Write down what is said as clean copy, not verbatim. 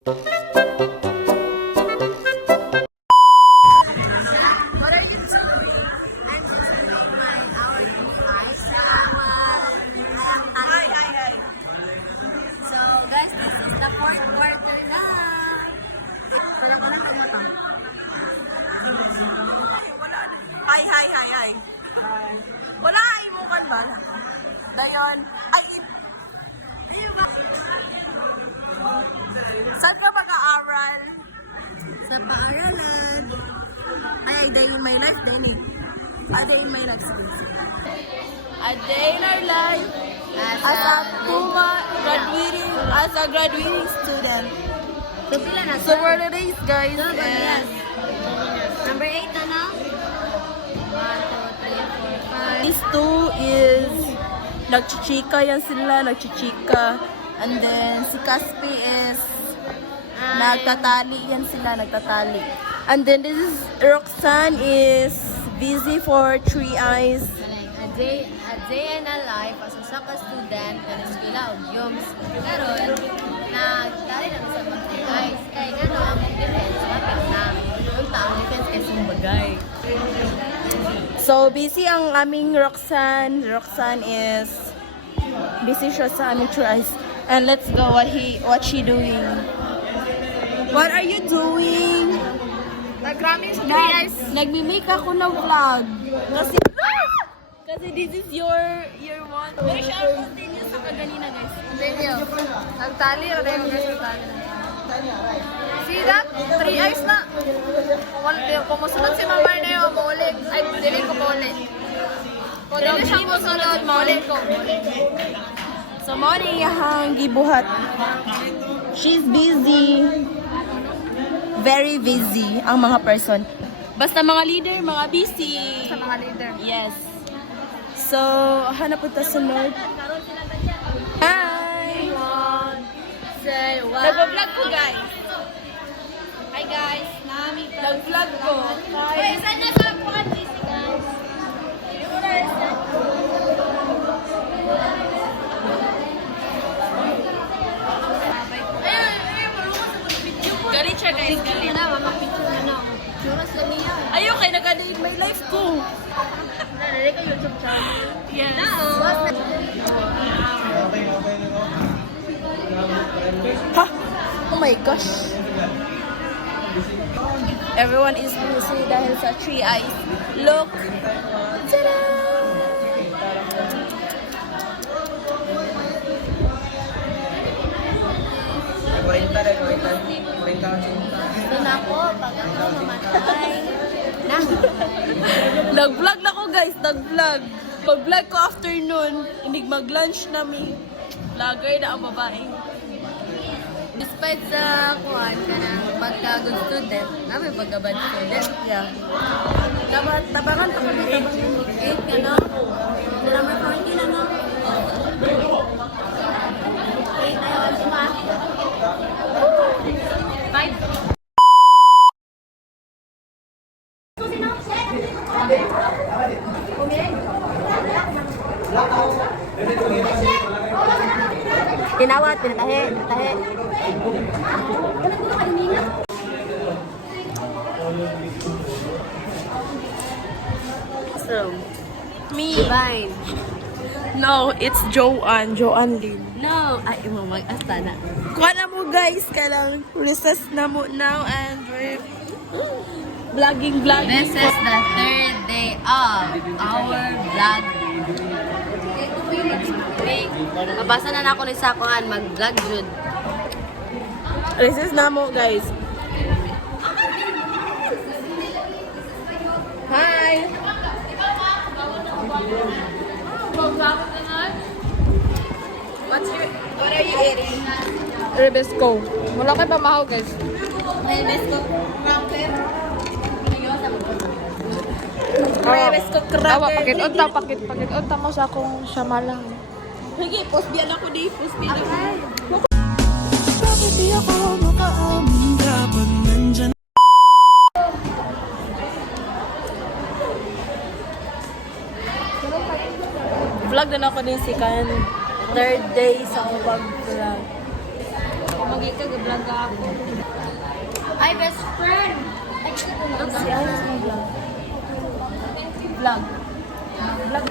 Hi. Wala ay mo kan ba? Dayon. Ay. Saan ka mag-aaral? Sa paaralan. Ay, day in my life, din eh. A day in my life, sige. A day in our life as a graduating student. So, pila na So, we're the days, guys. So, And number 8 na na? 1, 2, 3, 4, 5. these two is nagchichika yan sila, nagchichika. And then si Caspi is nagtatali yan sila, nagtatali. And then this is Roxanne is busy for 3 eyes. A day in a life as a soccer student na eskwela o Joms. Karon nagtali na sa mga guys. Kaya nga no, ang defense mapit na. Yung taong defense kasi bagay. So busy ang aming Roxanne. Roxanne is busy siya sa aming 3 eyes. And let's go what she doing. What are you doing? Nag-ramming sa 3 eyes. Nagmi-make ako ng vlog. Kasi this is your one. Pero siya continue sa kaganina, guys. Video. Nagtali o tayo guys nagtali na. See that? 3 eyes na. Kung musunod si Mamay na yun, maulit. Ay, dili ko maulit. Kung dili siya musunod, maulit ko. So, mo ni iyahang gibuhat. She's busy. Very busy ang mga person. Basta mga leader, mga busy. Sa mga leader. Yes. So, hanap po ta sunod. Hi! Say what? Nag-vlog ko, guys. Hi guys. Nag-vlog ko. Hey, saan na sa podcast guys? Galit siya, guys. Galit. Na, mamapicture na na. Churas lang niya. Ayaw, kay nag-addict my life ko. Nalari ka YouTube channel. Yes. Ha? Oh my gosh. Everyone is busy dahil sa 3 eyes. Look. Ta-da! Doon ako, pag ako mamatay. Nag-vlog na ko, guys. Nag-vlog. Pag-vlog ko afternoon, inig mag-lunch namin. Vlogger na ang babae. Despite sa kuhan ka na pagka-good student, namin pagka-bad student. Yeah. Tabangan pa kami. 8 ka na. Number 40 na na. 8 na yun, suma. 5. Tinawat, pinatahe. So, Me. Divine. No, it's Joanne. Joanne Lin. No, ay, mag-asta na. Kuha na mo, guys. Kailang recess na mo now and we're vlogging. This is the 3rd day of our vlog. Mabasa na ako ni Sakuan, mag-vlog jud. Recess na mo, guys. Hi! What are you eating? Rebesco. Wala kayo pamahaw, guys. Rebesco cracker. Oh. Rebesco Awa, cracker. pakit unta mo sa akong samalang. Sige, postbian ako di. Postbian ako. Bakit di ako makaamin kapag nandyan? Vlog na ako din si Kan. 3rd day sa akong pag-vlog. Pogi ka, vlog ako. Ay, best friend! Si Alice may vlog. Vlog. Vlog.